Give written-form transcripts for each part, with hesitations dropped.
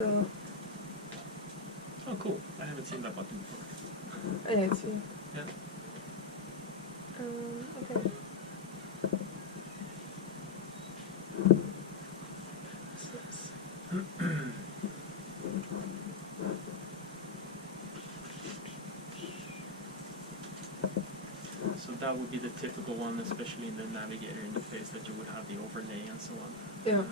So. Oh, cool. I haven't seen that button before. Yeah, it's here. Yeah. Okay. So that would be the typical one, especially in the navigator interface, that you would have the overlay and so on. Yeah.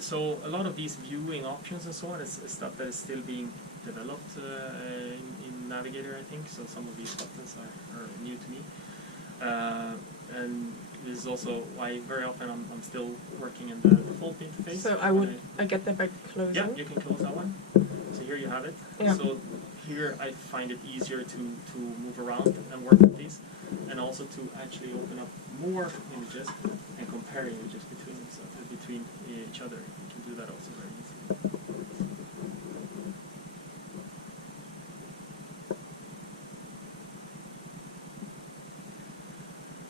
So a lot of these viewing options and so on is stuff that is still being developed in Navigator, I think. So some of these buttons are new to me. And this is also why very often I'm still working in the default interface. So I get that by closing? Yeah, you can close that one. So here you have it. Yeah. So here I find it easier to move around and work with these, and also to actually open up more images and compare images between each other. You can do that also very easily.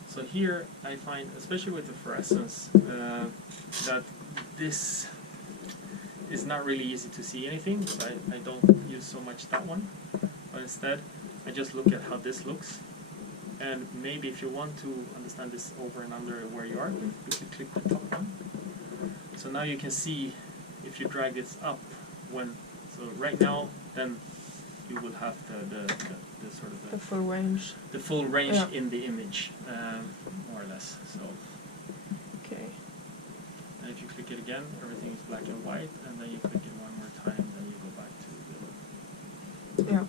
So here I find, especially with the fluorescence, that this is not really easy to see anything, so I don't use so much that one, but instead I just look at how this looks, and maybe if you want to understand this over and under where you are, you can click the top one. So now you can see if you drag this up, so right now then you will have the sort of the full range. The full range Yeah. in the image, more or less. So. Okay. And if you click it again, everything is black and white, and then you click it one more time, then you go back to the... Yeah.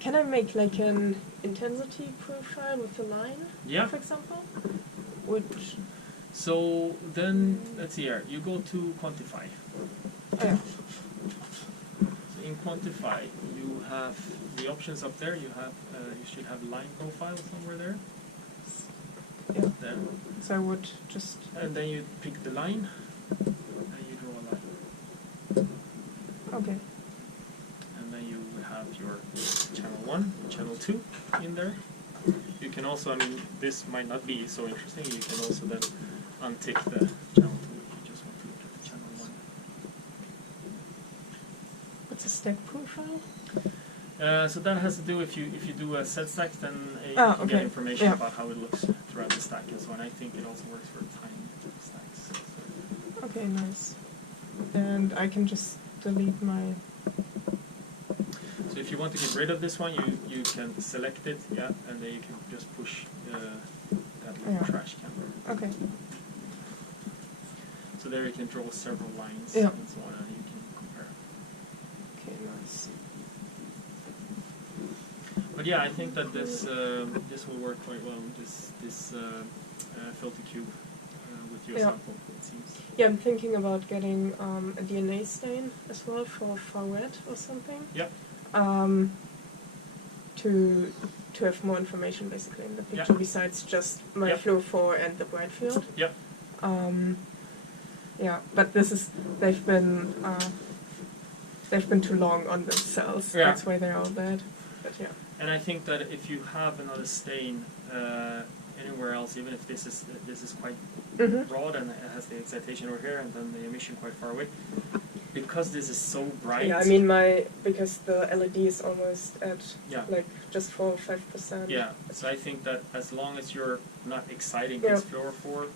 Can I make like an intensity profile with a line, Yeah. for example? Which... So then, let's see here, you go to quantify. Oh, yeah. So in quantify, you have the options up there. You have, you should have line profile somewhere there. Yeah. There. So I would just... And then you pick the line, and you draw a line. Okay. And then you would have your channel 1, channel 2 in there. You can also, I mean, this might not be so interesting, you can also then untick the channel 2 if you just want to look at the channel 1. What's a stack profile? So that has to do, if you do a set stack, then you can okay. get information Yeah. about how it looks throughout the stack and so on. I think it also works for time stacks. So. Okay, nice. And I can just delete my... So if you want to get rid of this one, you can select it, yeah, and then you can just push that little trash can. Okay. So there you can draw several lines Yeah. and so on, and you can compare. Okay, nice. But yeah, I think that this will work quite well. This filter cube with your sample, it seems. Yeah, I'm thinking about getting a DNA stain as well for far red or something. Yeah. To have more information basically in the picture besides just my fluorophore and the bright field. Yep. Yeah, but they've been too long on the cells. Yeah. That's why they're all bad. But yeah. And I think that if you have another stain anywhere else, even if this is quite broad and it has the excitation over here and then the emission quite far away, because this is so bright. Yeah, I mean because the LED is almost at like just 4 or 5%. Yeah, so I think that as long as you're not exciting this fluorophore,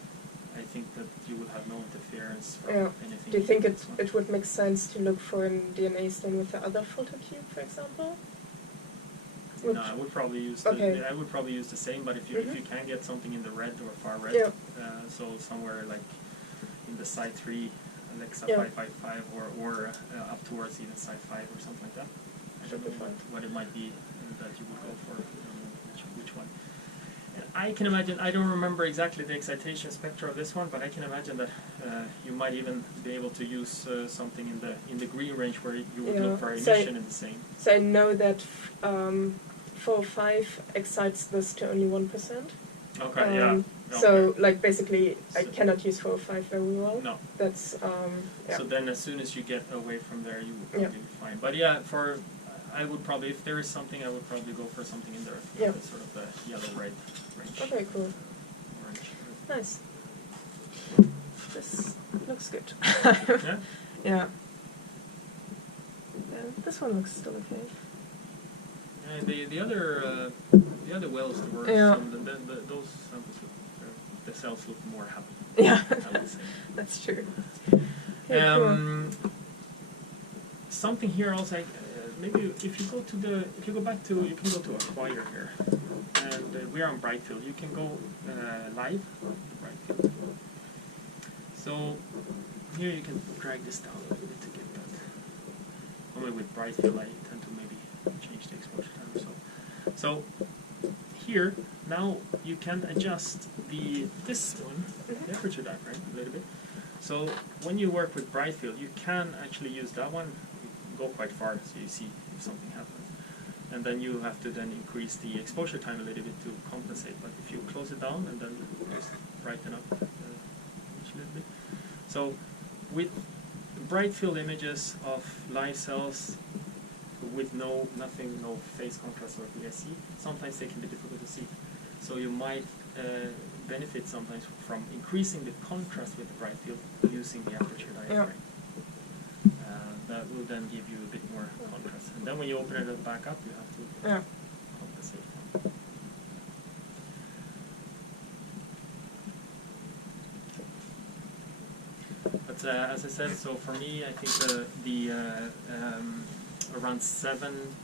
I think that you will have no interference from anything. Do you think it would make sense to look for a DNA stain with the other filter cube, for example? No, I would probably use the same, but if you can get something in the red or far red, so somewhere like in the side 3, Leica 555 or up towards even side 5 or something like that. I don't know what it might be that you would go for, which one. And I can imagine, I don't remember exactly the excitation spectra of this one, but I can imagine that you might even be able to use something in the green range where you would look for emission in the same. So I know that 405 excites this to only 1%. Okay, So, like, basically, I cannot use 405 very well. No. That's, So then as soon as you get away from there, you will probably be fine. But yeah, I would probably, if there is something, I would probably go for something in there. Sort of the yellow-red range. Okay, cool. Orange. Nice. this looks good. Yeah? Yeah. This one looks still okay. And the other wells, the worst, those samples, the cells look more happy. Yeah, I would say. that's true. Okay, cool. Something here also, maybe if you go back to, you can go to Acquire here, and we're on Brightfield. You can go live Brightfield. So here you can drag this down a little bit to get that. Only with Brightfield I tend to maybe change the exposure time or so. So here now you can adjust this one, the aperture diaphragm, a little bit. So when you work with Brightfield, you can actually use that one, go quite far, so you see if something happens. And then you have to then increase the exposure time a little bit to compensate. But if you close it down and then just brighten up each little bit. So with Brightfield images of live cells with no phase contrast or BSC, sometimes they can be difficult to see. So you might benefit sometimes from increasing the contrast with the Brightfield using the aperture diaphragm. That will then give you a bit more contrast. And then when you open it back up, you have to compensate from. But as I said, so for me, I think the around 7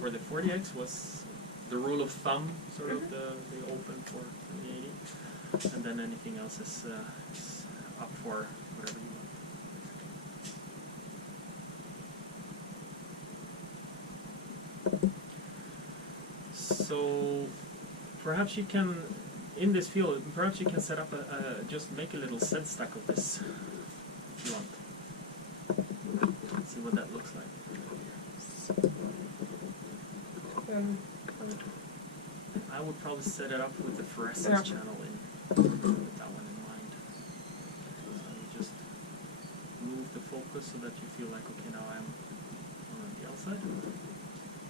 for the 40x was the rule of thumb, sort of the open for the 80, and then anything else is up for whatever you want. So perhaps you can, in this field, perhaps you can set up just make a little set stack of this if you want. See what that looks like. I would probably set it up with the fluorescence channel with that one in mind. So you just move the focus so that you feel like, okay, now I'm on the outside.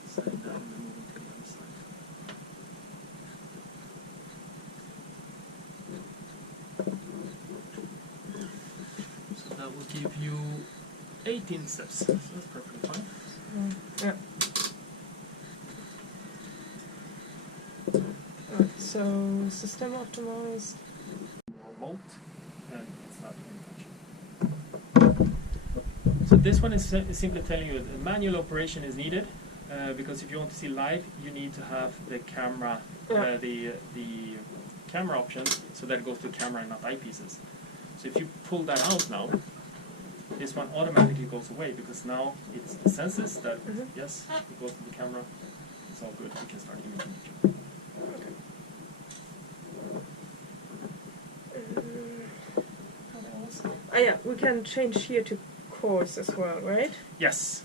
Setting that and then moving to the other side. So that will give you 18 steps. So that's perfectly fine. Yeah. So system optimized. Remote, and it's not very much. So this one is simply telling you that manual operation is needed because if you want to see live, you need to have the camera, the camera option, so that it goes to camera and not eyepieces. So if you pull that out now, this one automatically goes away because now it senses that yes, it goes to the camera. It's all good. We can start imaging each other. Oh yeah, we can change here to course as well, right? Yes.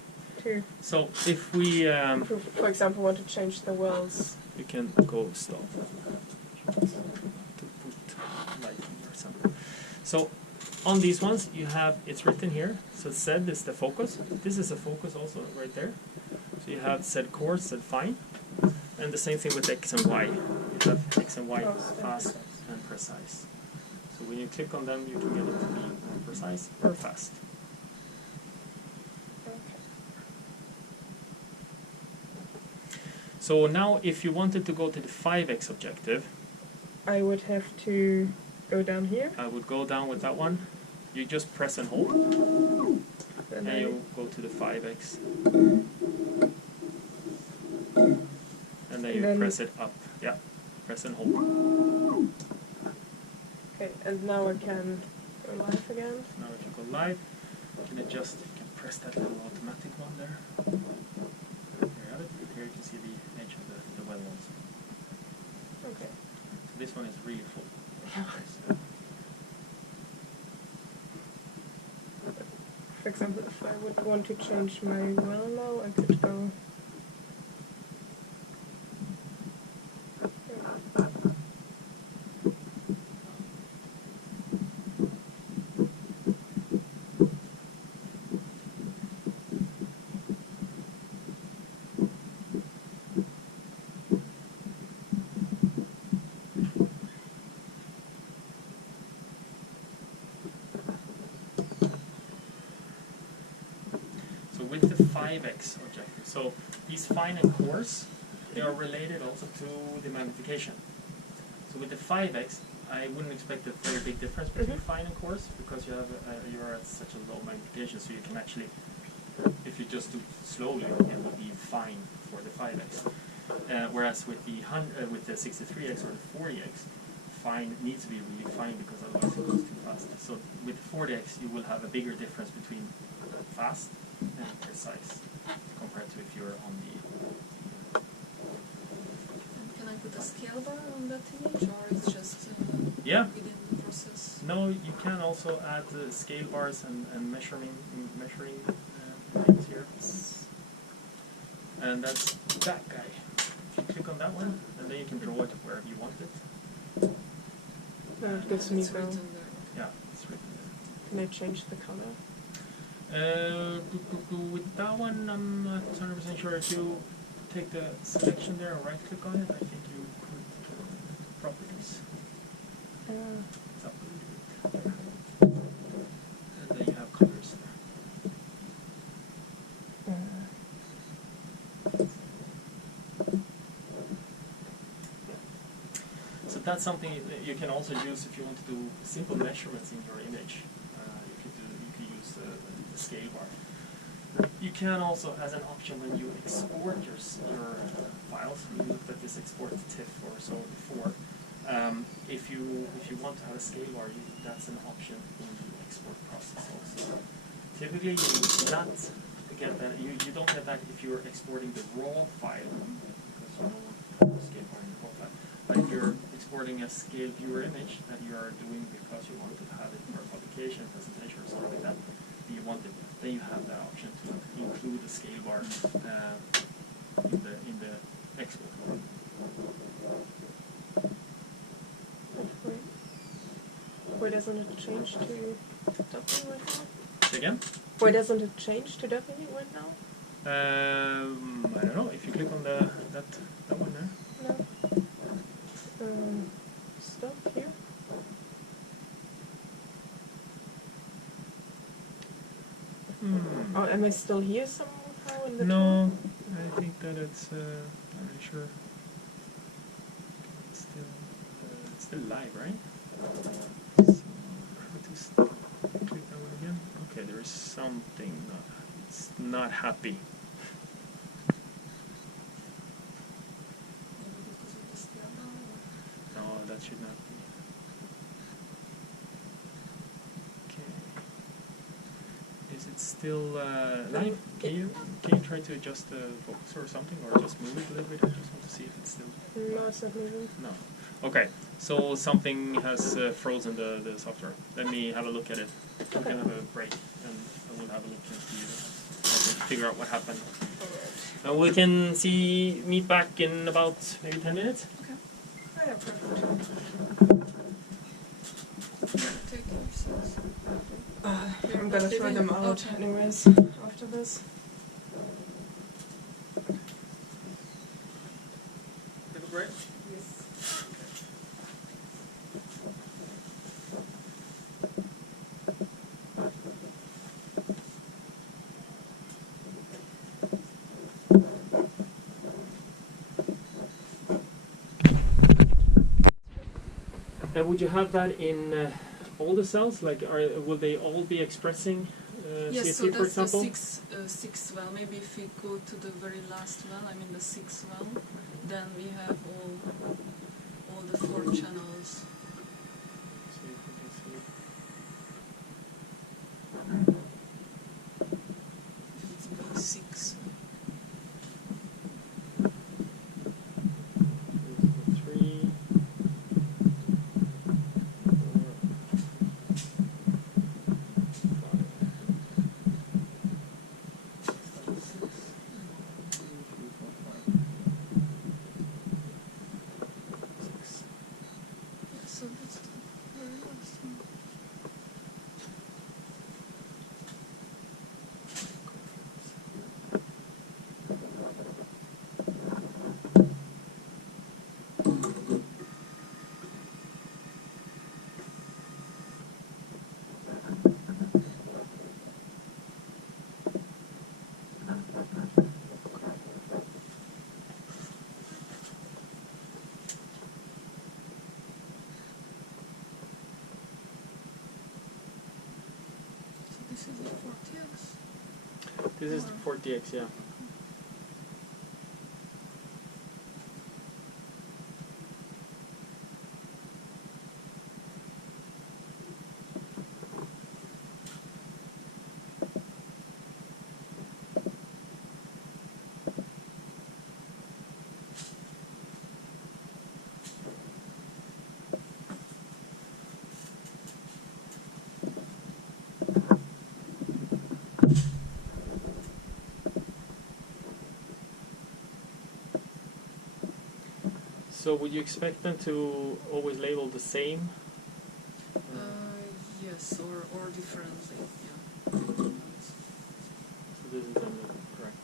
So if we, for example, want to change the wells, you can go stop to put lighting or something. So on these ones, you have it's written here. So Z is the focus. This is a focus also right there. So you have Z coarse, Z fine, and the same thing with X and Y. You have X and Y fast and precise. So when you click on them, you can get it to be more precise or fast. So now if you wanted to go to the 5x objective, I would have to go down here. I would go down with that one. You just press and hold, and you go to the 5x. And then you press it up. Yeah, press and hold. Okay, and now I can go live again. Now if you go live, you can adjust, you can press that little automatic one there. There you have it. Here you can see the edge of the well also. Okay. So this one is really full. For example, if I would want to change my well now, I could go. 5x objective. So these fine and coarse, they are related also to the magnification. So with the 5x, I wouldn't expect a very big difference between fine and coarse because you have you're at such a low magnification, so you can actually, if you just do slowly, it will be fine for the 5x. Whereas with the 63x or the 40x, fine needs to be really fine because otherwise it goes too fast. So with the 40x, you will have a bigger difference between fast and precise compared to if you're on the. Can I put a scale bar on that image, or it's just yeah. within the process? No, you can also add scale bars and measuring things here. And that's that guy. If you click on that one, and then you can draw it wherever you want it. It gives me It's written there. Yeah, it's written there. Can I change the color? With that one, I'm not 100% sure. If you take the selection there and right click on it, I think you put properties. It's up there. And then you have colors there. So that's something you can also use if you want to do simple measurements in your image. You can use the scale bar. You can also, as an option, when you export your files, we looked at this export TIFF or so before. If you want to have a scale bar, that's an option in the export process also. Typically, you not get that. You don't get that if you're exporting the raw file, because you don't want a scale bar in the raw file. But if you're exporting a scale viewer image that you are doing because you want to have it for a publication, presentation, or something like that, you want it, then you have that option to include a scale bar in the export. Why doesn't it change to dubbing right now? Say again? Why doesn't it change to dubbing right now? I don't know. If you click on that one there. No. Stop here. Oh, am I still here somehow in the No, tool? I think that it's. I'm not sure. It's still live, right? So, click that one again. Okay, there is something it's not happy. No, that should not be. Okay. Is it still live? Can you try to adjust the focus or something, or just move it a little bit? I just want to see if it's still. No, it's not moving. No. Okay. So something has frozen the software. Let me have a look at it. Okay. We can have a break, and I will have a look and figure out what happened. And we can meet back in about maybe 10 minutes. Okay. Oh, yeah, perfect. Take yourselves. I'm gonna throw them out Okay. anyways after this. Take a break. Yes. And would you have that in all the cells? Like, will they all be expressing Yes, CSV, so for that's the example? sixth well. Maybe if we go to the very last well, I mean the sixth well, then we have all the 4 channels. See if we can see. It's B6. Three, This is the 40x? This is the 40x, yeah. So would you expect them to always label the same? Yes, or differently, yeah. So this is then the correct.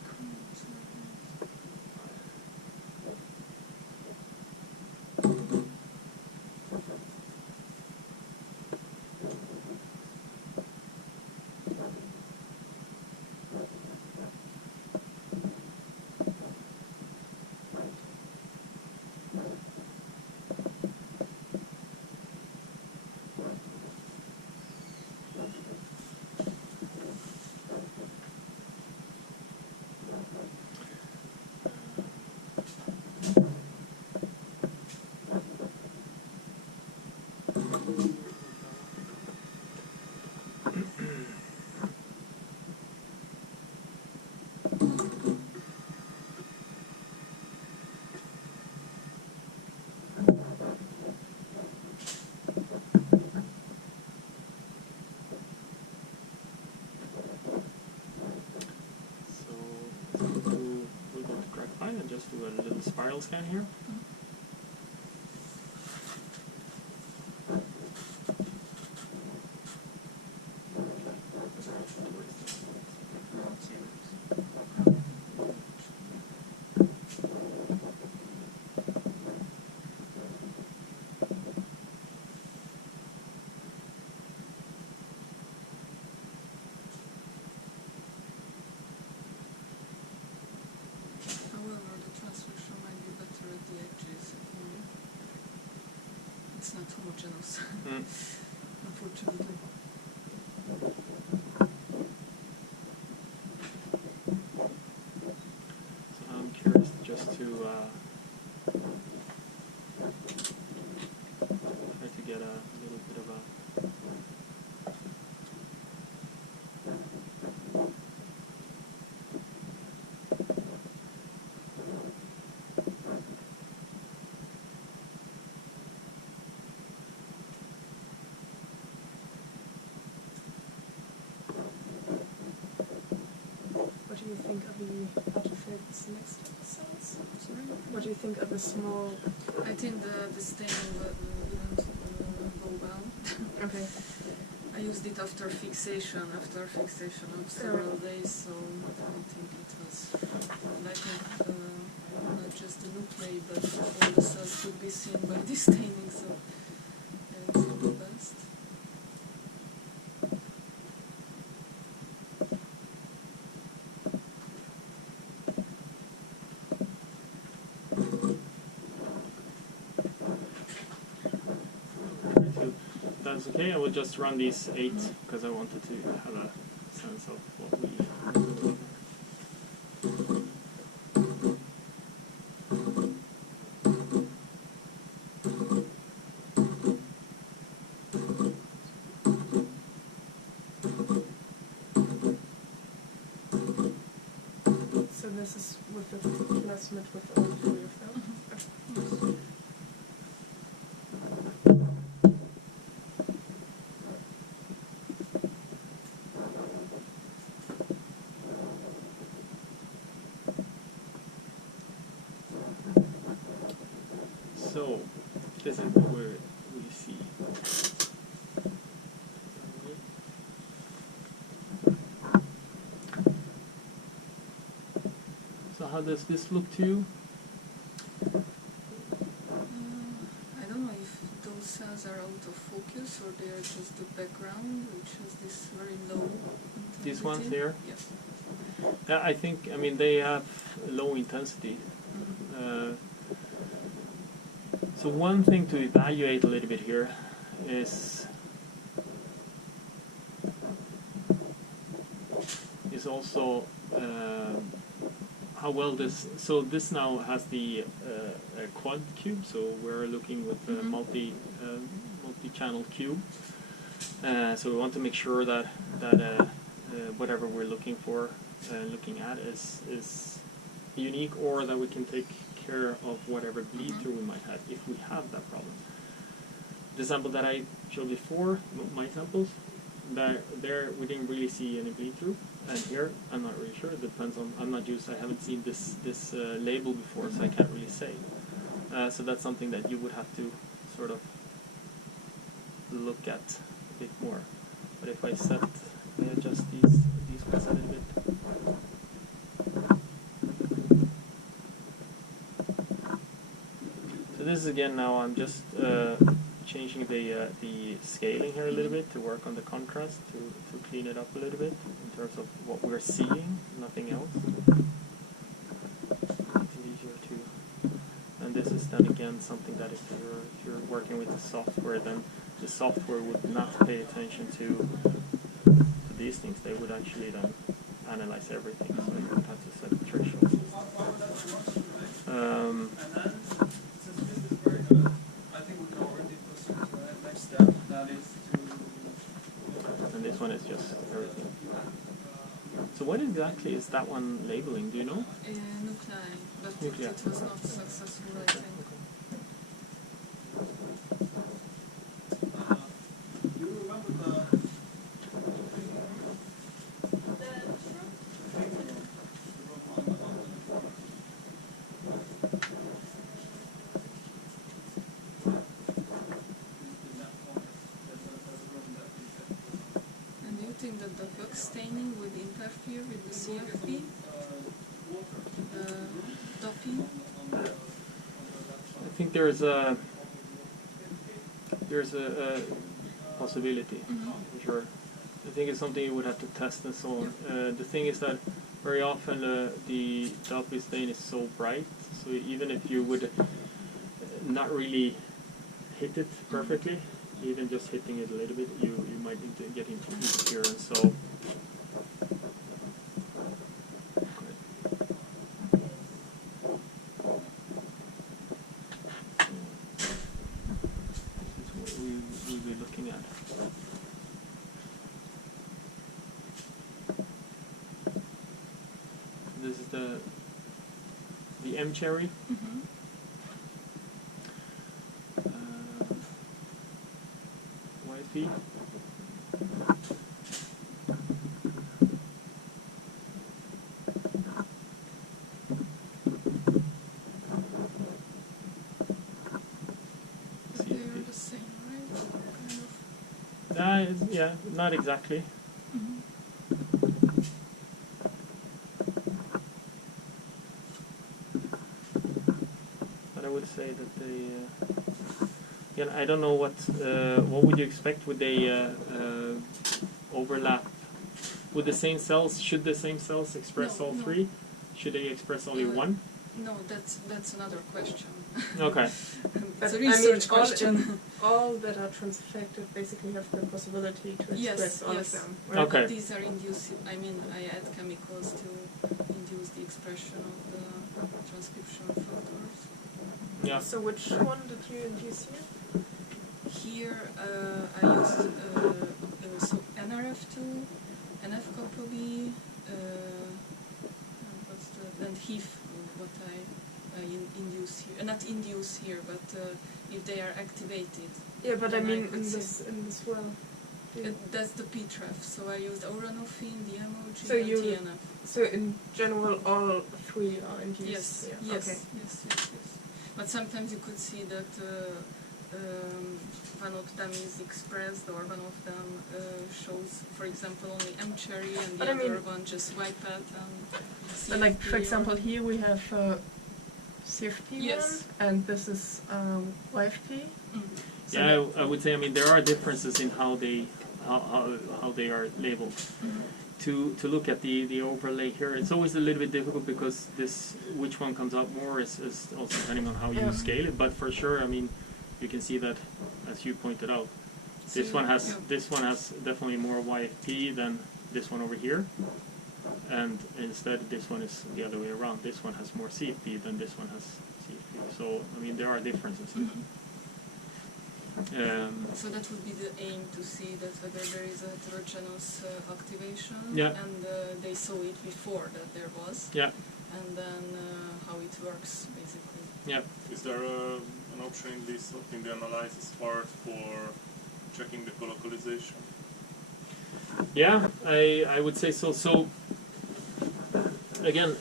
We'll go to correct line and just do a little spiral scan here. However, the transmission might be better at the edges. It's not homogeneous, unfortunately. So I'm curious just to try to get a little bit of a What do you think of the artifacts next to the cells? Sorry? What do you think of the small... I think the staining didn't go well. Okay. I used it after fixation of several days, so I think it was like not just the nuclei, but all the cells could be seen by the staining, so it's not the best. That's okay, I will just run these 8 because I wanted to have a sense of what we do. So this is with the plasmid with all 3 of them? So, this is what we see. So how does this look to you? I don't know if those cells are out of focus or they are just the background, which has this very low intensity. These ones here? Yes. Yeah, I think, I mean, they have low intensity. So one thing to evaluate a little bit here is also how well this. So this now has the quad cube. So we're looking with a multi-channel cube. So we want to make sure that whatever we're looking for, looking at, is unique, or that we can take care of whatever bleed through we might have if we have that problem. The sample that I showed before, my samples, there we didn't really see any bleed through, and here I'm not really sure. It depends on, I haven't seen this label before, so I can't really say. So that's something that you would have to sort of look at a bit more. But if I adjust these ones a little bit. So this is again now I'm just changing the scaling here a little bit to work on the contrast, to clean it up a little bit in terms of what we're seeing, nothing else. It's easier to, and this is then again something that if you're working with the software, then the software would not pay attention to these things. They would actually then analyze everything, so you would have to set a threshold. And this one is just everything. So what exactly is that one labeling? Do you know? Nuclei, but Nuclei. it was not successful, I think. And do you think that the box staining would interfere with the CFP? Doping? I think there's a possibility, for sure. I think it's something you would have to test and so on. The thing is that very often the Doppler stain is so bright, so even if you would not really hit it perfectly, even just hitting it a little bit, you might get into interference. So this is what we'll be looking at. This is the M cherry. YP. They are the same, right? Kind of. Yeah, not exactly. But I would say that they. Again, I don't know what would you expect. Would they overlap? Would the same cells? Should the same cells express all three? Should they express only one? No, that's another question. Okay. It's a research all question. All that are transfected basically have the possibility to express all of them. Right? Okay. These are induced. I mean, I add chemicals to induce the expression of the transcription factors. Yeah. So which one did you induce here? Here I used so NRF2, NF-copy, and HEAF, what I induce here. Not induce here, but if they are activated. Yeah, but I mean in see. this well. That's the PTREF. So I used auranofin, the MOG, So and TNF. So in general, all three are induced. Yes, Yeah. yes, Okay. yes. But sometimes you could see that one of them is expressed, or one of them shows, for example, only M cherry, and the other one just YPAT and CFP. But like, for example, here we have CFP Yes. one, and this is YFP. So Yeah, I would say. I mean, there are differences in how they are labeled. To look at the overlay here, it's always a little bit difficult because which one comes out more is also depending on how you scale it. But for sure, I mean, you can see that, as you pointed out, this one has definitely more YFP than this one over here. and instead this one is the other way around. This one has more CFP than this one has CFP. So I mean there are differences. So that would be the aim, to see that whether there is a heterogeneous activation, yeah. and they saw it before that there was, yeah. and then how it works basically. Yeah. Is there an option in the analysis part for checking the colocalization? Yeah, I would say so. So again,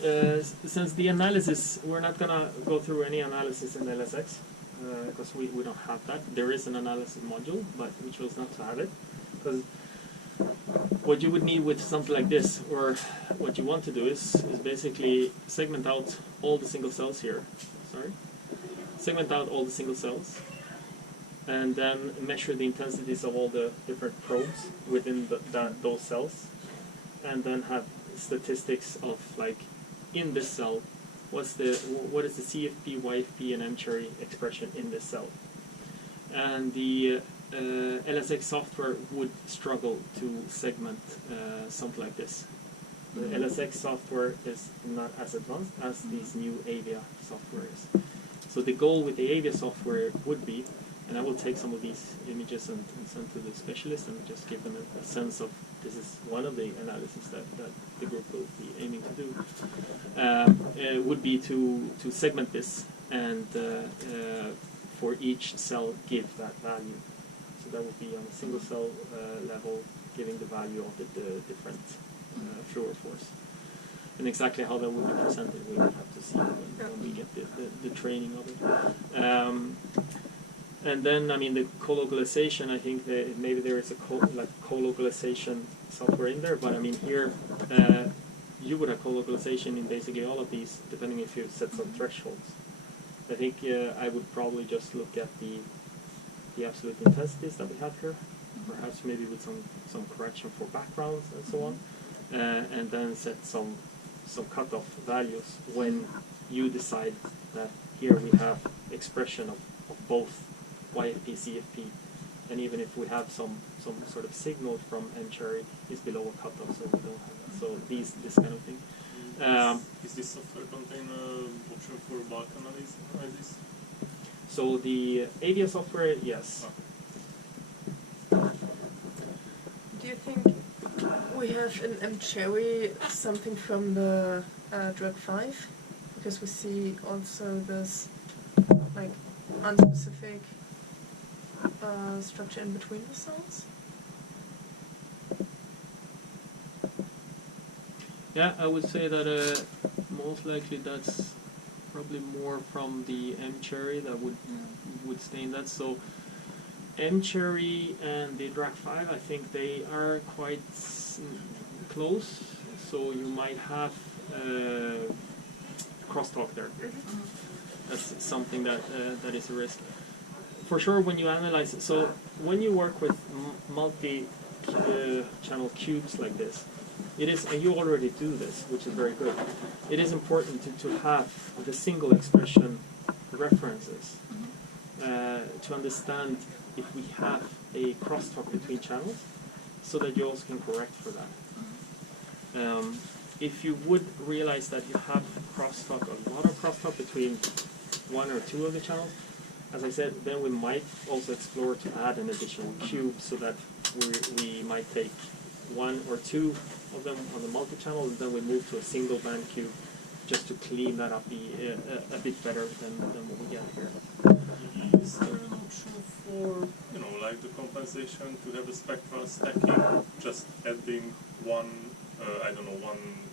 since the analysis, we're not gonna go through any analysis in LSX because we don't have that. There is an analysis module, but we chose not to have it because what you would need with something like this, or what you want to do, is basically segment out all the single cells here. Sorry, segment out all the single cells, and then measure the intensities of all the different probes within those cells, and then have statistics of, like, in this cell, what is the CFP, YFP, and M-cherry expression in this cell. And the LSX software would struggle to segment something like this. The LSX software is not as advanced as these new Avia software is. So the goal with the Avia software would be, and I will take some of these images and send to the specialist and just give them a sense of, this is one of the analyses that the group will be aiming to do, would be to segment this and for each cell give that value. So that would be on a single cell level, giving the value of the different fluorophores. And exactly how that would be presented, we would have to see when we get the training of it. And then, I mean, the co-localization, I think that maybe there is a co-localization software in there, but I mean here, you would have co-localization in basically all of these, depending if you set some thresholds. I think I would probably just look at the absolute intensities that we have here, perhaps maybe with some correction for backgrounds and so on, and then set some cutoff values when you decide that here we have expression of both YFP, CFP, and even if we have some sort of signal from M-cherry is below a cutoff, so we don't have that. So this kind of thing. Is this software contain an option for bulk analysis? So the Avia software, yes. Do you think we have in M-cherry something from the drug 5? Because we see also this, like, unspecific structure in between the cells? Yeah, I would say that most likely that's probably more from the M-cherry that would stain that. So M-cherry and the drag 5, I think they are quite close. So you might have crosstalk there. That's something that is a risk. For sure, when you analyze it, so when you work with multi-channel cubes like this, it is, and you already do this, which is very good, it is important to have the single expression references to understand if we have a crosstalk between channels, so that you also can correct for that. If you would realize that you have crosstalk, a lot of crosstalk between one or two of the channels, as I said, then we might also explore to add an additional cube, so that we might take one or two of them on the multi-channel, and then we move to a single band cube, just to clean that up a bit better than what we get here. Is there an option for, like the compensation, to have a spectral stacking, just adding one,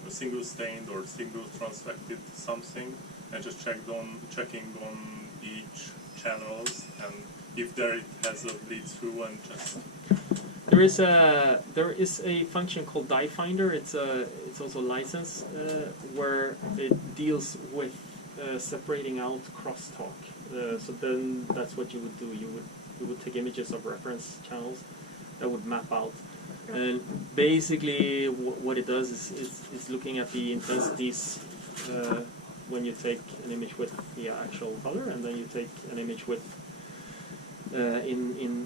a single stained or single transfected something, and just checking on each channels, and if there it has a bleed through, and just... There is a function called dye finder. It's also a license where it deals with separating out crosstalk. So then that's what you would do. You would take images of reference channels that would map out, and basically what it does is looking at the intensities when you take an image with the actual color, and then you take an image with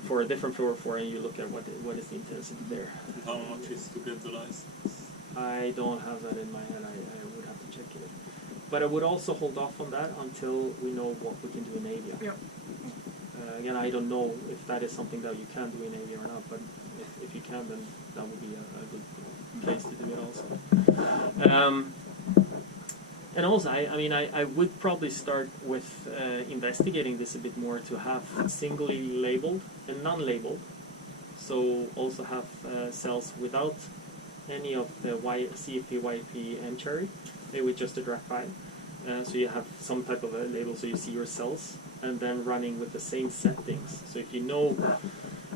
for a different fluorophore, and you look at what is the intensity there. How much is to get the license? I don't have that in my head. I would have to check it. But I would also hold off on that until we know what we can do in Avia. Yeah. Again, I don't know if that is something that you can do in Avia or not, but if you can, then that would be a good place to do it also. And also, I mean, I would probably start with investigating this a bit more to have singly labeled and non-labeled. So also have cells without any of the CFP, YP, and cherry, maybe with just a DRAC5. So you have some type of a label so you see your cells, and then running with the same settings. So if you know,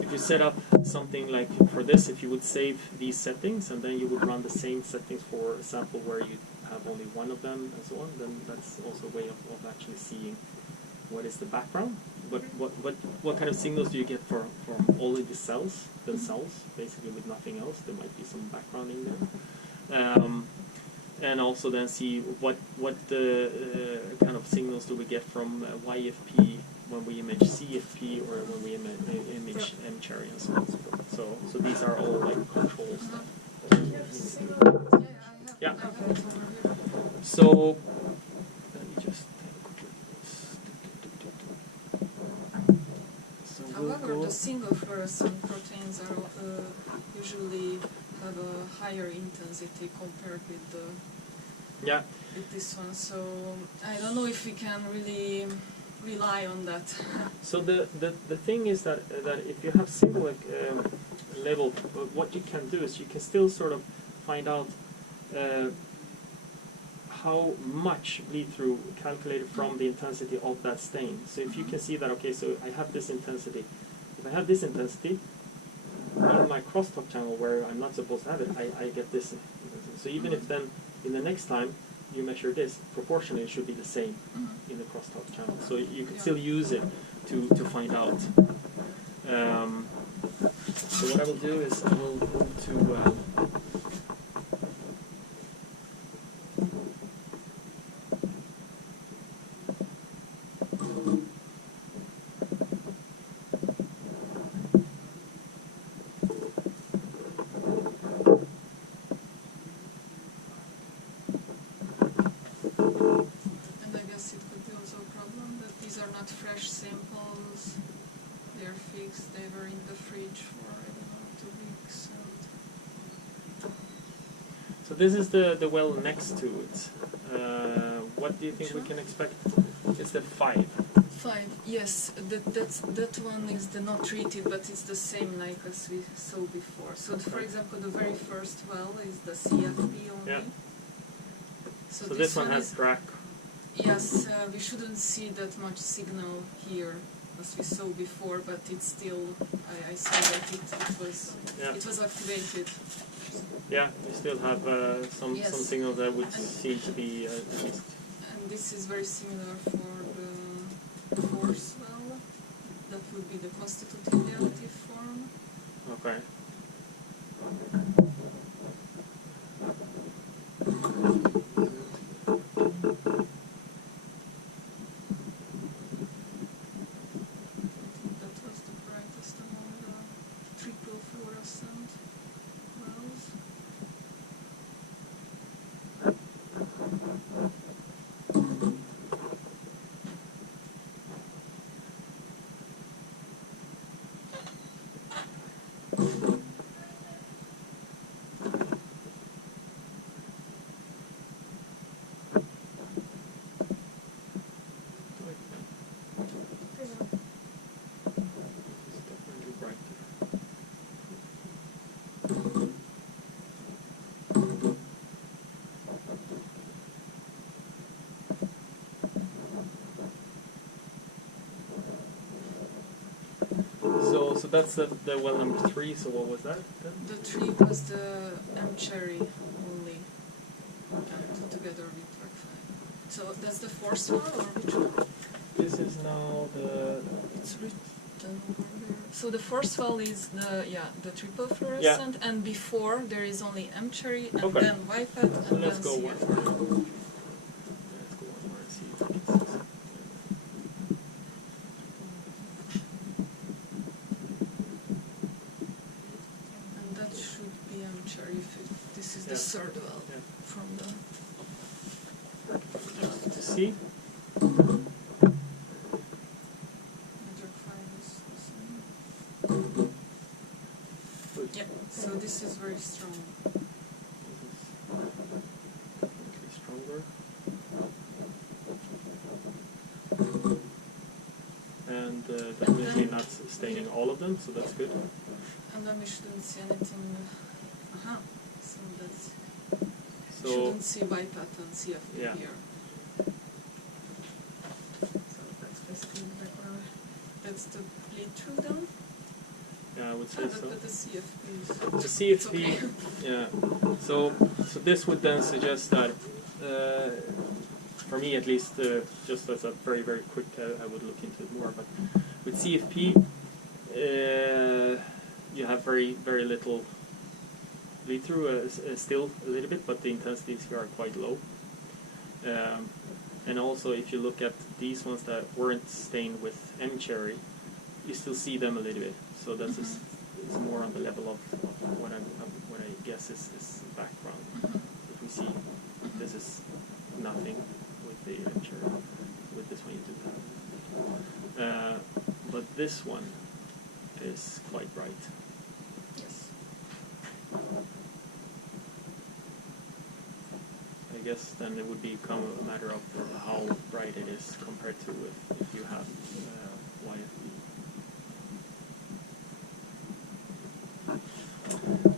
if you set up something like for this, if you would save these settings and then you would run the same settings for a sample where you have only one of them and so on, then that's also a way of actually seeing what is the background. What kind of signals do you get from only the cells themselves, basically with nothing else? There might be some background in there. And also then see what kind of signals do we get from YFP when we image CFP or when we image M-cherry and so on and so forth. So these are all like controls. Yeah. So let me just take a quick look. However, the single fluorescent proteins are usually have a higher intensity compared with the with this one. So I don't know if we can really rely on that. So the thing is that if you have single level, what you can do is you can still sort of find out how much bleed-through calculated from the intensity of that stain. So if you can see that, okay, so I have this intensity. If I have this intensity in my crosstalk channel where I'm not supposed to have it, I get this intensity. So even if then in the next time you measure this, proportionally it should be the same in the crosstalk channel. So you can still use it to find out. So what I will do is I will move to fresh samples, they're fixed, they were in the fridge for, I don't know, 2 weeks. So this is the well next to it. What do you think we can expect? It's the 5. 5, yes. That one is the not treated, but it's the same like as we saw before. So for example, the very first well is the CFP only. Yeah. So this one has DRAC. Yes, we shouldn't see that much signal here as we saw before, but it's still, I saw that it was activated. Yeah, we still have some signal that would seem to be at least. And this is very similar for the force well. That would be the constitutive relative form. Okay. So that's the well number 3. So what was that then? The 3 was the M-cherry only, together with DRAC5. So that's the force one, or which one? This is now the. It's written over there. So the force well is the triple fluorescent, and before there is only M-cherry, and then YPAT, and then CFP. the third valve from the... Just to see. Major 5 is the same. Yeah, so this is very strong. Stronger. And definitely not staining all of them, so that's good. And then we shouldn't see anything. So that's... So shouldn't see bypass and CFP yeah. here. So that's basically the background. That's the bleed-through then? Yeah, I would say so. But the CFP is... The CFP, okay. yeah. So this would then suggest that, for me at least, just as a very, very quick, I would look into it more, but with CFP, you have very, very little bleed-through, still a little bit, but the intensities here are quite low. And also, if you look at these ones that weren't stained with M-cherry, you still see them a little bit. So that's it's more on the level of what I guess is background. If we see this is nothing with the M-cherry, with this one you do have. But this one is quite bright. Yes. I guess then it would become a matter of how bright it is compared to if you have YFP.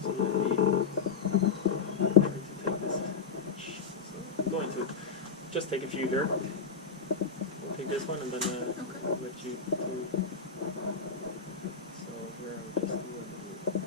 So let me try to take this image. So I'm going to just take a few here. I'll take this one and then I'll let you do. So here I'll just do a little.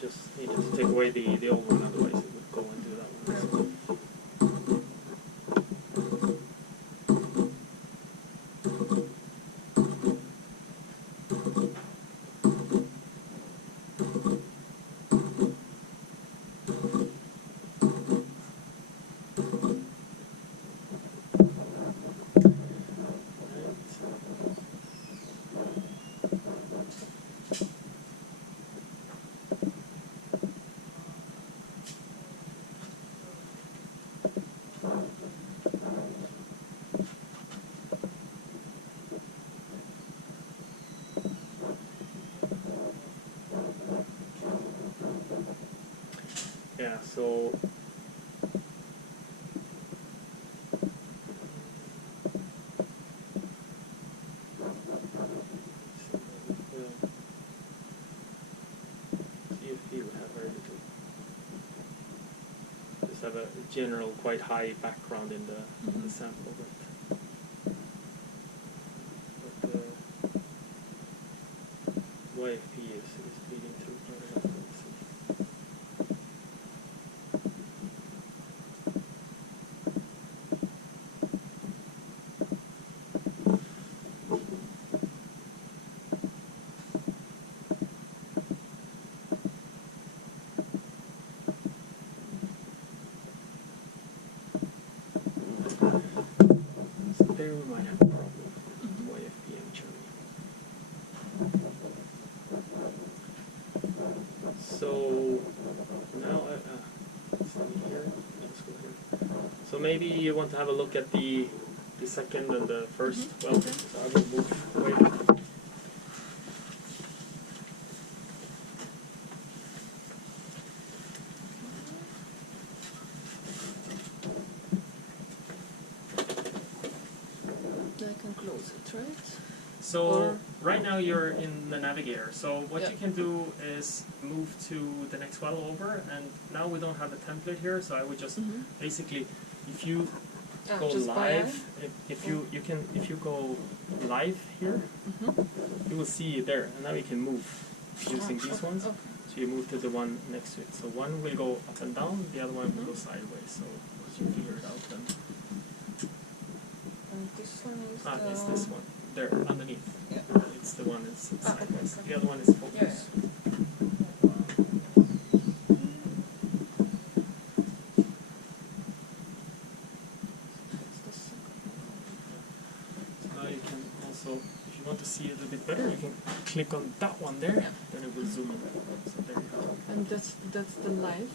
Just needed to take away the old one, otherwise it would go and do that one. Yeah, so CFP would have very little. Just have a general quite high background in the sample, but YFP is feeding through quite a lot. So there we might have a problem with YFP M-cherry. So now, let's see here. Let's go here. So maybe you want to have a look at the second and the first. Well, so I will move away. I can close it, right? So Or right now you're in the navigator, so what you can do is move to the next file over, and now we don't have a template here, so I would just basically, if you go live, if you go live here, you will see it there, and now you can move using these ones. Okay. So you move to the one next to it. So one will go up and down, the other one will go sideways. So once you figure it out, then And this one is it's this one there underneath. Yeah. It's the one that's sideways. Okay. The other one is focus. Now you can also, if you want to see it a little bit better, you can click on that one there, then it will zoom in. So there you go. And that's the live.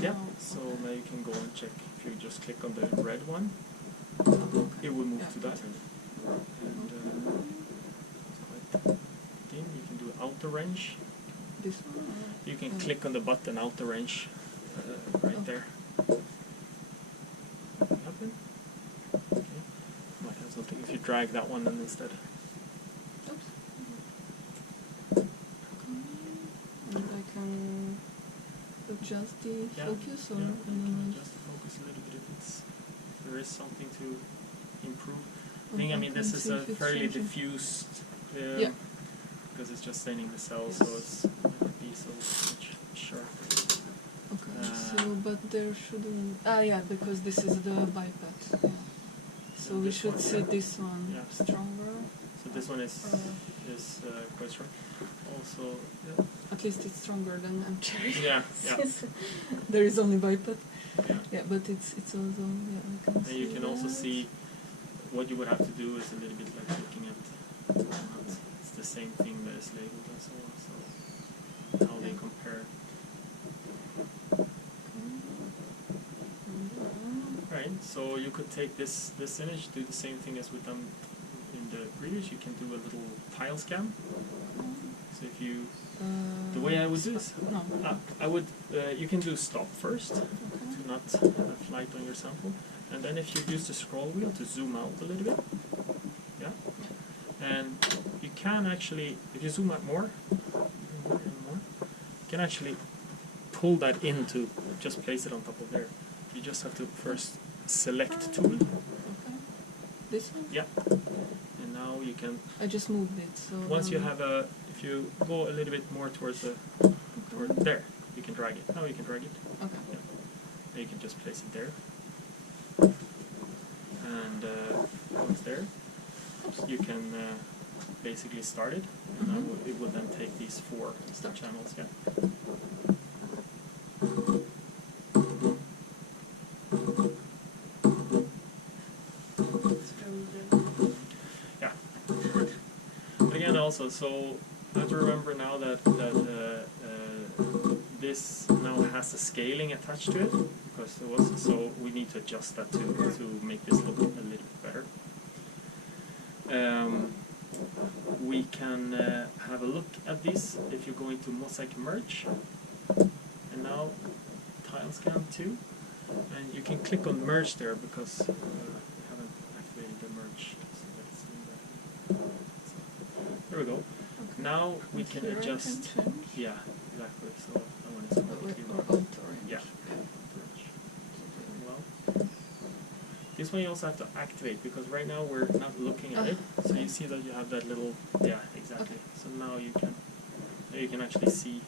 Yeah, Oh, so okay. now you can go and check. If you just click on the red one, it will move to that. And it's quite dim. You can do auto range. This one? You can click on the button auto range right there. Happen? Okay. Might have something if you drag that one in instead. Oops. And I can adjust the focus, or you can adjust the focus a little bit if there is something to improve. I mean, this is a fairly diffused because it's just staining the cells, so it's not going to be so much sharp. Okay, so but there shouldn't. Yeah, because this is the biped. Yeah. So we should see this one stronger. So this one is quite strong. Also, At least it's stronger than I'm cherry. Yeah. There is only biped. Yeah. But it's also And you can also see what you would have to do is a little bit like looking at it's the same thing that is labeled and so on. So how they compare. Right. So you could take this image, do the same thing as we've done in the previous. You can do a little tile scan. So if you the way I would do this, I would you can do stop first to not have a flight on your sample, and then if you use the scroll wheel to zoom out a little bit, and you can actually, if you zoom out more, you can actually pull that in to just place it on top of there. You just have to first select tool. Okay. This one? Yeah. And now you can. I just moved it. So once you have a, if you go a little bit more towards the, toward there, you can drag it. Now you can drag it. Okay. Yeah. Now you can just place it there. And once there, you can basically start it. And now it will then take these 4 channels. Yeah. Yeah. But again, also, so I have to remember now that this now has a scaling attached to it, because there was, so we need to adjust that to make this look a little bit better. We can have a look at this if you go into Mosaic Merge, and now Tile Scan 2, and you can click on Merge there because we haven't activated the Merge. So let's do that. So, there we go. Okay. Now we can adjust. Yeah, exactly. So that one is completely wrong. Yeah. Well, this one you also have to activate because right now we're not looking at it. So you see that you have that little. Yeah, exactly. Okay. So now you can actually see.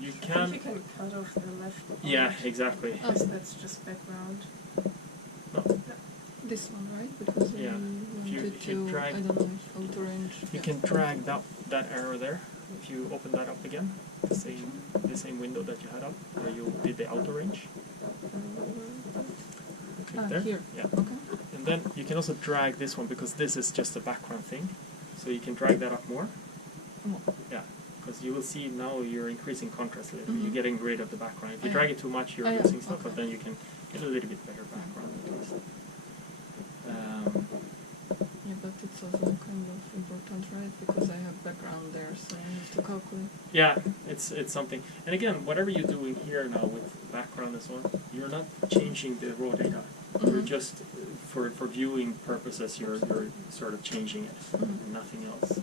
You can. I think you can cut off the left. Yeah, exactly. Because that's just background. No. This one, right? Because yeah. If you drag, I don't know, auto range. You can drag that arrow there. If you open that up again, the same window that you had up where you did the auto range. Click there. Here. Yeah. Okay. And then you can also drag this one because this is just a background thing. So you can drag that up more. Yeah. Because you will see now you're increasing contrast a little bit. You're getting rid of the background. If you drag it too much, you're losing stuff, but then you can get a little bit better background at least. Yeah, but it's also kind of important, right? Because I have background there, so I have to calculate. Yeah, it's something. And again, whatever you're doing here now with background and so on, you're not changing the raw data. You're just for viewing purposes, you're sort of changing it, nothing else.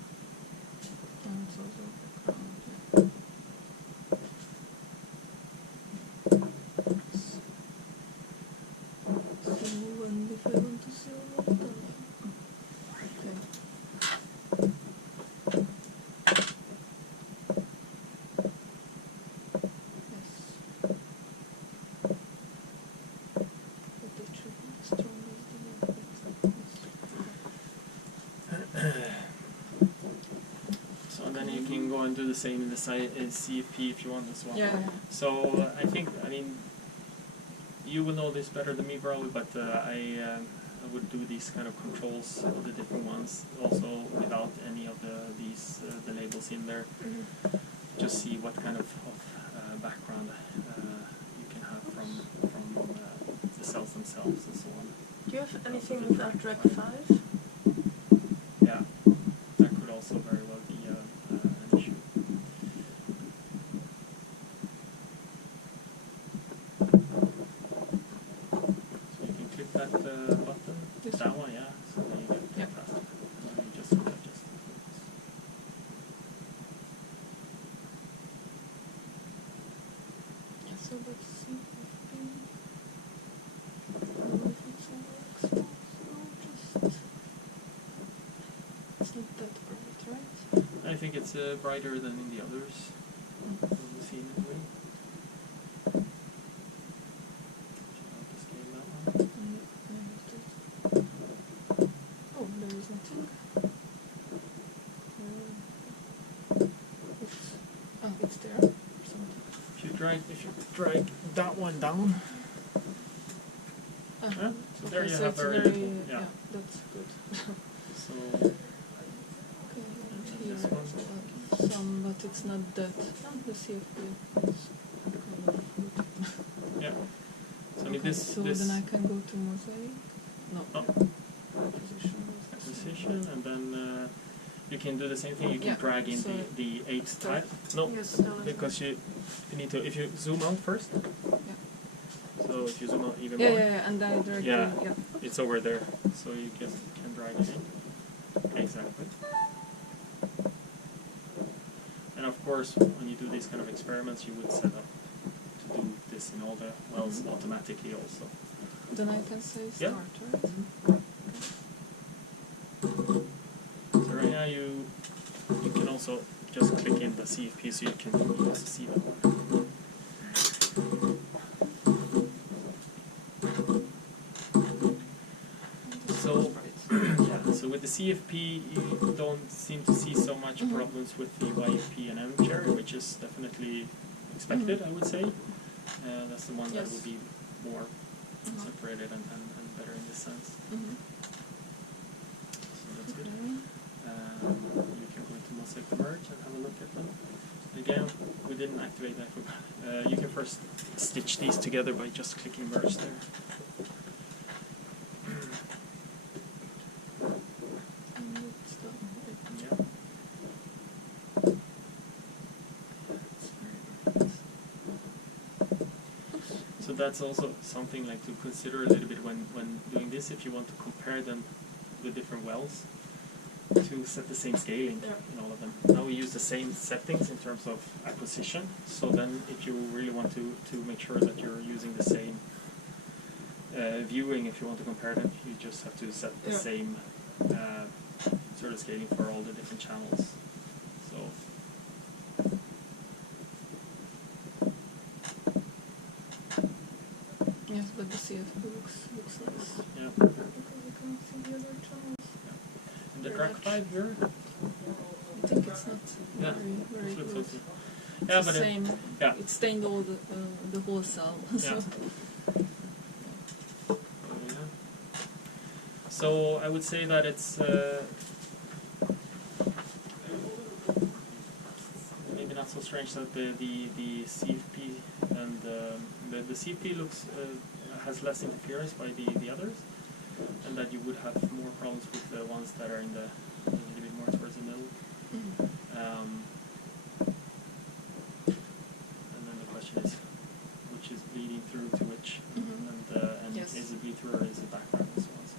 So then you can go and do the same in the CFP if you want as well. Yeah. So I mean, you will know this better than me probably, but I would do these kind of controls of the different ones also without any of the labels in there. Just see what kind of background you can have from the cells themselves and so on. Do you have anything with Rec 5? Yeah, that could also very well be an issue. So you can click that button, that one, yeah, so then you get faster. And you just adjust the focus. Yeah, so let's see if it works. No, just it's not that bright, right? I think it's brighter than in the others. We'll see in a way. Should I scale that one? Oh, there is nothing. It's there. Something. If you drag that one down, so there Okay, you so have it's very very, little. yeah, that's good. So Okay, here this one. some, but it's not that. The CFP is kind of good. Yeah. So I mean Okay, this so then I can go to mosaic. No. Oh. Acquisition was the same. acquisition, and then you can do the same thing. You can Yeah, drag in so the 8 type. No, Yes, still because you need to. If you zoom out first. Yeah. So if you zoom out even Yeah, more, yeah, and I directly, Yeah. yeah. it's over there. So you just can drag it in. Exactly. And of course, when you do these kind of experiments, you would set up to do this in all the wells automatically also. Then I can say Yeah. start, right? So right now you can also just click in the CFP so you can just see that one. So yeah, so with the CFP you don't seem to see so much problems with the YFP and M cherry, which is definitely expected, I would say. That's the one that Yes. will be more separated and better in this sense. So that's good. You can go into Mosaic Merge and have a look at them. Again, we didn't activate that. You can first stitch these together by just clicking Merge there. Yeah. So that's also something like to consider a little bit when doing this, if you want to compare them with different wells, to set the same scaling in all of them. Now we use the same settings in terms of acquisition, so then if you really want to make sure that you're using the same viewing, if you want to compare them, you just have to set the same sort of scaling for all the different channels. So Yes, but the CFP looks nice. yeah. Because you can't see the other channels. And the drag 5 here? I think it's not Yeah, very it looks good. okay. It's Yeah, the but same. yeah. It stained all the whole cell. Yeah. So I would say that it's maybe not so strange that the CFP and the CFP looks has less interference by the others, and that you would have more problems with the ones that are in a little bit more towards the middle. And then the question is, which is bleeding through to which, and Yes. is it bleed through or is it background and so on. So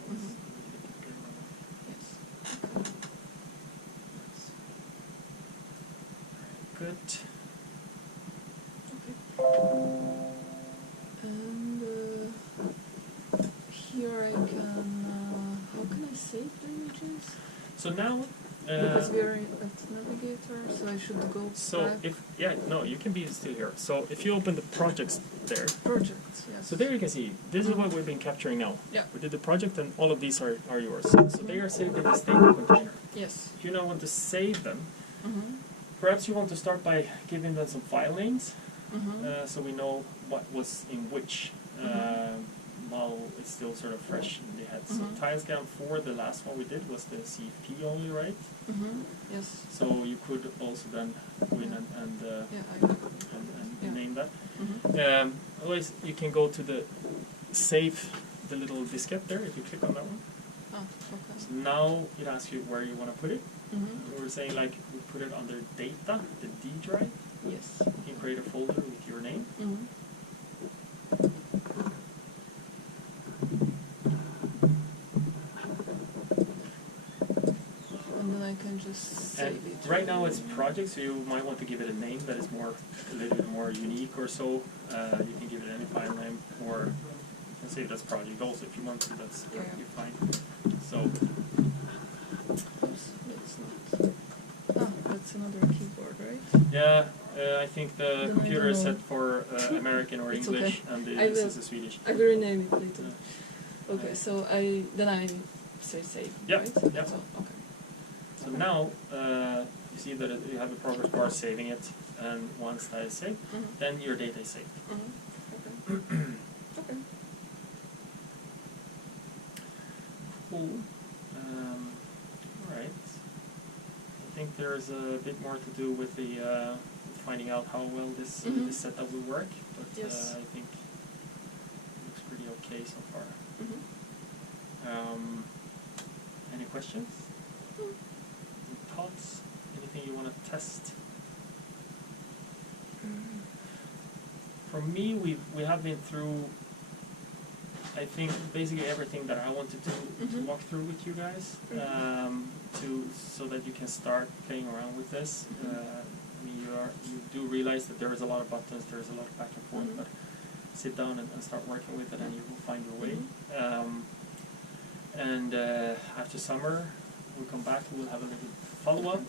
good. Okay. And here I can, how can I save the images? So now, Because we are at Navigator, so I should go back. you can be still here. So if you open the projects there. Projects, yes. So there you can see, this is what we've been capturing now. Yeah. We did the project and all of these are yours. So they are saved in this data container. Yes. If you now want to save them, Mm-hmm. perhaps you want to start by giving them some file names, Mm-hmm. so we know what was in which, while it's still sort of fresh in the head. So timestamp for the last one we did was the CFP only, right? Mm-hmm. Yes. So you could also then go in and Yeah. name that. Mm-hmm. Otherwise, you can go to the save the little diskette there if you click on that one. Oh, okay. So now it asks you where you want to put it. Mm-hmm. We were saying like we put it under data, the D drive. Yes. You can create a folder with your name. Mm-hmm. And then I can just save it. Right now it's project, so you might want to give it a name that is more a little bit more unique or so. You can give it any file name, or you can save it as project also if you want to. That's perfectly fine. So. Oops, that's not. Ah, that's another keyboard, right? Yeah, I think the Then computer I is don't set for American or It's English, okay. and I this will. is a Swedish. I will rename it later. Yeah. Okay, so I say save, Yep, right? yep. So, okay. So now you see that you have a progress bar saving it, and once that is saved, then your data is saved. Okay. Okay. Cool. All right. I think there's a bit more to do with the finding out how well this this setup will work, but Yes. I think it looks pretty okay so far. Any questions? Any thoughts? Anything you want to test? For me, we have been through, I think, basically everything that I wanted to walk through with you guys, so that you can start playing around with this. I mean, you do realize that there is a lot of buttons, there is a lot of back and forth, but sit down and start working with it, and you will find your way. And after summer, we'll come back. We'll have a little follow-up.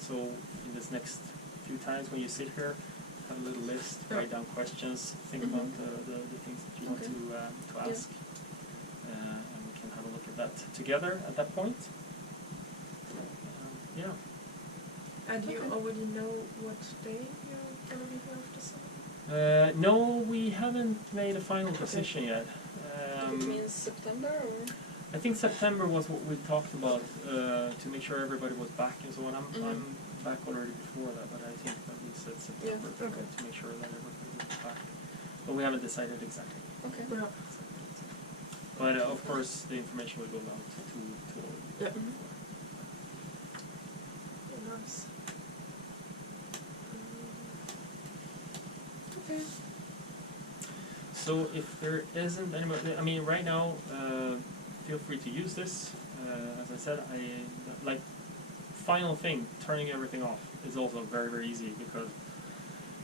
So in this next few times when you sit here, have a little list, write down questions, think about the things that you want to ask, and we can have a look at that together at that point. Yeah. And you already know what day you're going to be here after summer? No, we haven't made a final decision yet. It means September, or? I think September was what we talked about, to make sure everybody was back and so on. I'm back already before that, but I think that we said September to make sure that everybody was back. But we haven't decided exactly. Okay. Yeah. But of course, the information will go out to all of you. Yeah. Yeah, nice. Okay. So if there isn't any more, I mean, right now, feel free to use this. As I said, like final thing, turning everything off is also very, very easy, because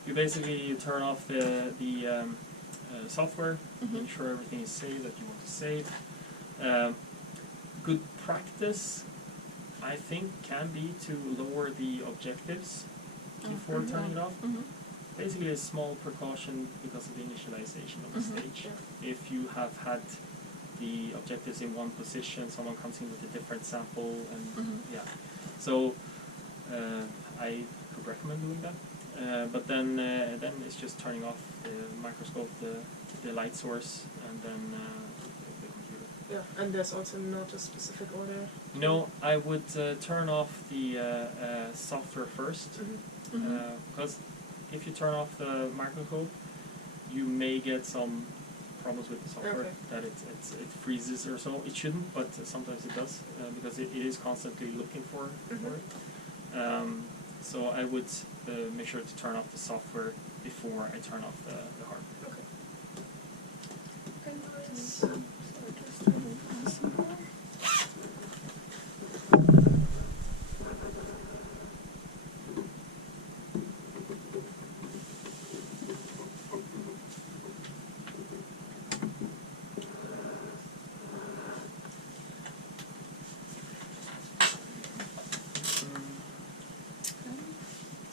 you basically turn off the software, make sure everything is saved that you want to save. Good practice, I think, can be to lower the objectives before turning it off. Basically a small precaution because of the initialization of the stage. If you have had the objectives in one position, someone comes in with a different sample, and so I could recommend doing that. But then it's just turning off the microscope, the light source, and then the computer. Yeah, and there's also not a specific order. No, I would turn off the software first, because if you turn off the microscope, you may get some problems with the software, that it freezes or so. It shouldn't, but sometimes it does, because it is constantly looking for it. So I would make sure to turn off the software before I turn off the hardware. Okay. Nice.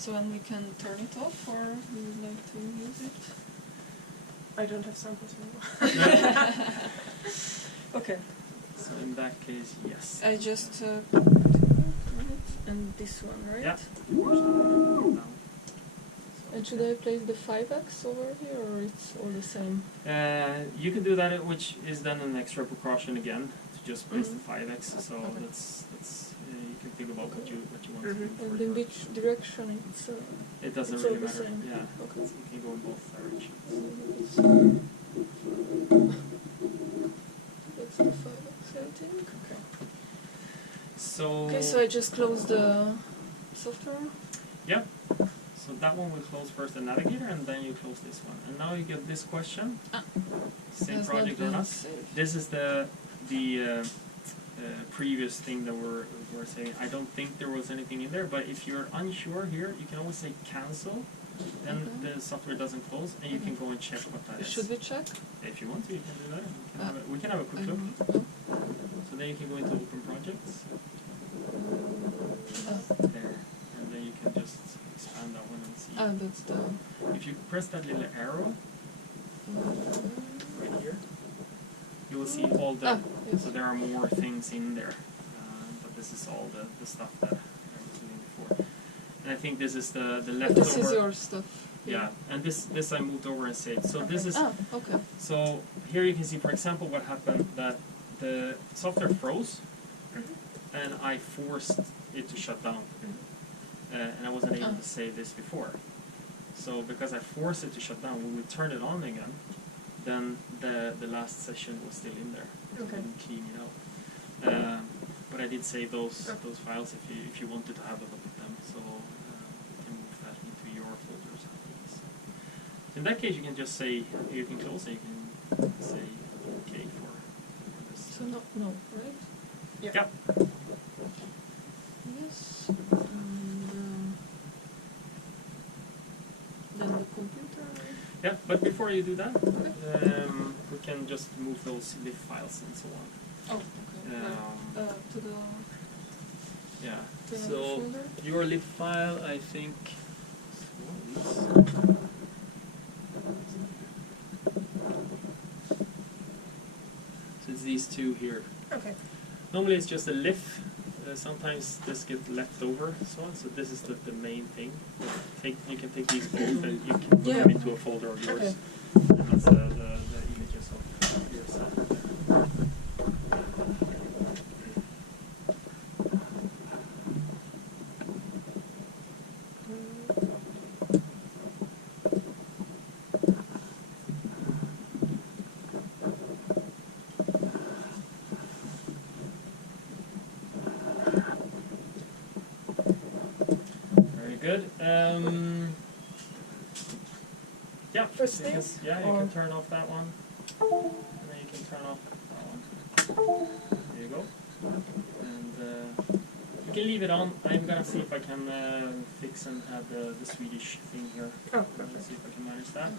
So when we can turn it off, or we would like to use it? I don't have samples anymore. Okay. So in that case, yes. I just and this one, right? Yeah. Down. And should I place the 5x over here, or it's all the same? You can do that, which is then an extra precaution again to just place the 5x. So Okay. that's you can think about what you want to do. And in which direction it's? It doesn't it's really all the matter. same. Yeah. Okay. You can go in both directions. That's the 5x, I think. Okay. So. Okay, so I just close the software. Yeah. So that one will close first the navigator, and then you close this one. And now you get this question. Same Has project not or been not? saved. This is the previous thing that we're saying. I don't think there was anything in there, but if you're unsure here, you can always say cancel. Then Okay. the software doesn't close, and you can go and check what that is. Should we check? If you want to, you can do that. We can have a quick look. So then you can go into open projects. There. And then you can just expand that one and see. That's the. If you press that little arrow right here, you will see all the. Yes. So there are more things in there, but this is all the stuff that I was doing before. And I think this is the leftover. This is your stuff. Yeah, and this I moved over and saved. So this is. Okay. So here you can see, for example, what happened, that the software froze, and I forced it to shut down, and I wasn't able to save this before. So because I forced it to shut down, when we turned it on again, then the last session was still in there. Okay. I didn't clean it out. But I did save those files if you wanted to have a look at them. So you can move that into your folders. So in that case, you can just say you can close it. You can say OK for this. So no, right? Yeah. Yep. Yes. And then the computer. Yeah, but before you do that, we can just move those lib files and so on. Oh, okay. To the. Yeah. To another So folder? your lib file, I think. So it's these two here. Okay. Normally it's just a lif. Sometimes this gets left over, so on. So this is the main thing. You can take these both and you can put them into a folder of yours. Okay. And that's the images of yourself. Good. Yeah. First thing? You can turn off that one, and then you can turn off that one. There you go. And you can leave it on. I'm gonna see if I can fix and add the Swedish thing here. Oh, Let's see if I can manage that.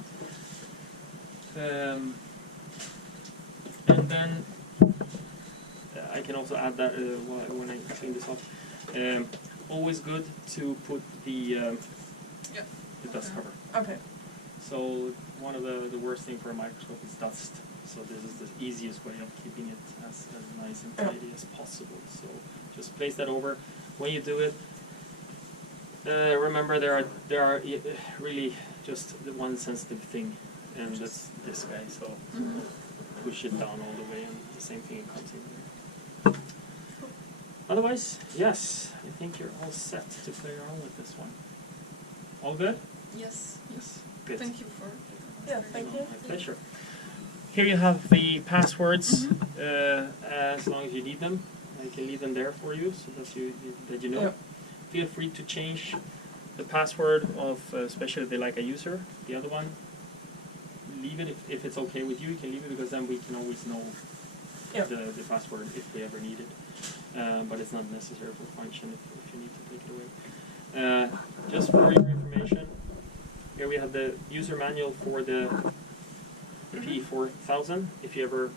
And then I can also add that when I clean this off. Always good to put the dust cover. Okay. So one of the worst thing for a microscope is dust. So this is the easiest way of keeping it as nice and tidy as possible. So just place that over. When you do it, remember there are really just the one sensitive thing, and that's this guy. So push it down all the way, and the same thing comes in there. Otherwise, yes, I think you're all set to play around with this one. All good? Yes. Yes. Good. Thank you for. Yeah, thank you. My pleasure. Here you have the passwords, as long as you need them. I can leave them there for you, so that you know. Yeah. Feel free to change the password of, especially the Leica user. The other one, leave it if it's okay with you. You can leave it because then we can always know the password if they ever need it. But it's not necessary for function if you need to take it away. Just for your information, here we have the user manual for the P4000. If you ever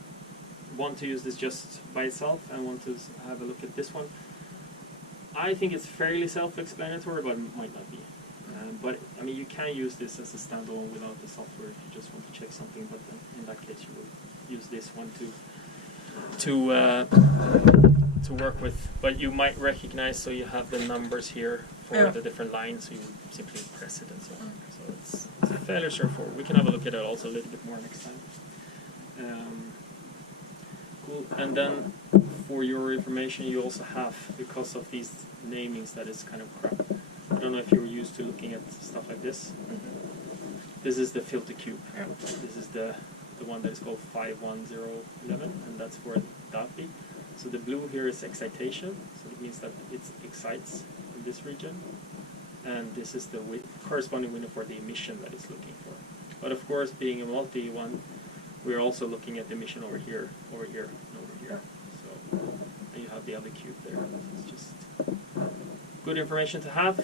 want to use this just by itself and want to have a look at this one, I think it's fairly self-explanatory, but it might not be. but I mean, you can use this as a standalone without the software if you just want to check something. But in that case, you will use this one to work with. But you might recognize, so you have the numbers here for the different lines. So you would simply press it and so on. So it's fairly straightforward. We can have a look at it also a little bit more next time. Cool. And then for your information, you also have, because of these namings, that is kind of crap. I don't know if you're used to looking at stuff like this. This is the filter cube. This is the one that is called 51011, and that's for DAPI. So the blue here is excitation, so it means that it excites in this region. And this is the corresponding window for the emission that it's looking for. But of course, being a multi one, we're also looking at the emission over here, and over here. So, and you have the other cube there. It's just good information to have.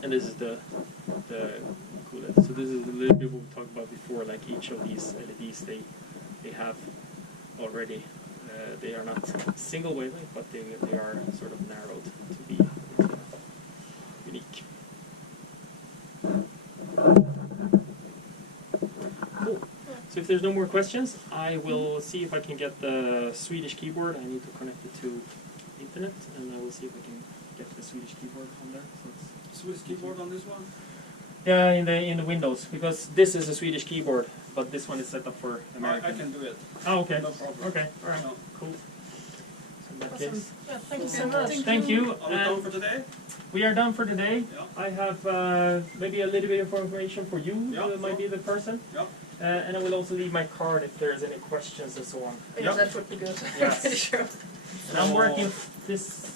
And this is the coolant. So this is a little bit what we talked about before. Like each of these LEDs, they have already. They are not single wavelength, but they are sort of narrowed to be unique. Cool. So if there's no more questions, I will see if I can get the Swedish keyboard. I need to connect it to internet, and I will see if I can get the Swedish keyboard on there. So it's Swedish keyboard on this one? yeah, in the Windows, because this is a Swedish keyboard, but this one is set up for American. I can do it. Oh, okay. No problem. Okay, all right, No. cool. So in that Awesome. case, Yeah, thank you so Okay, much. thank you. Are we done for today? We are done for today. Yeah. I have maybe a little bit of information for you, Yeah, who might be the person. Yeah. And I will also leave my card if there's any questions and so on. Yeah, that would be good. Yes. Sure. And I'm working this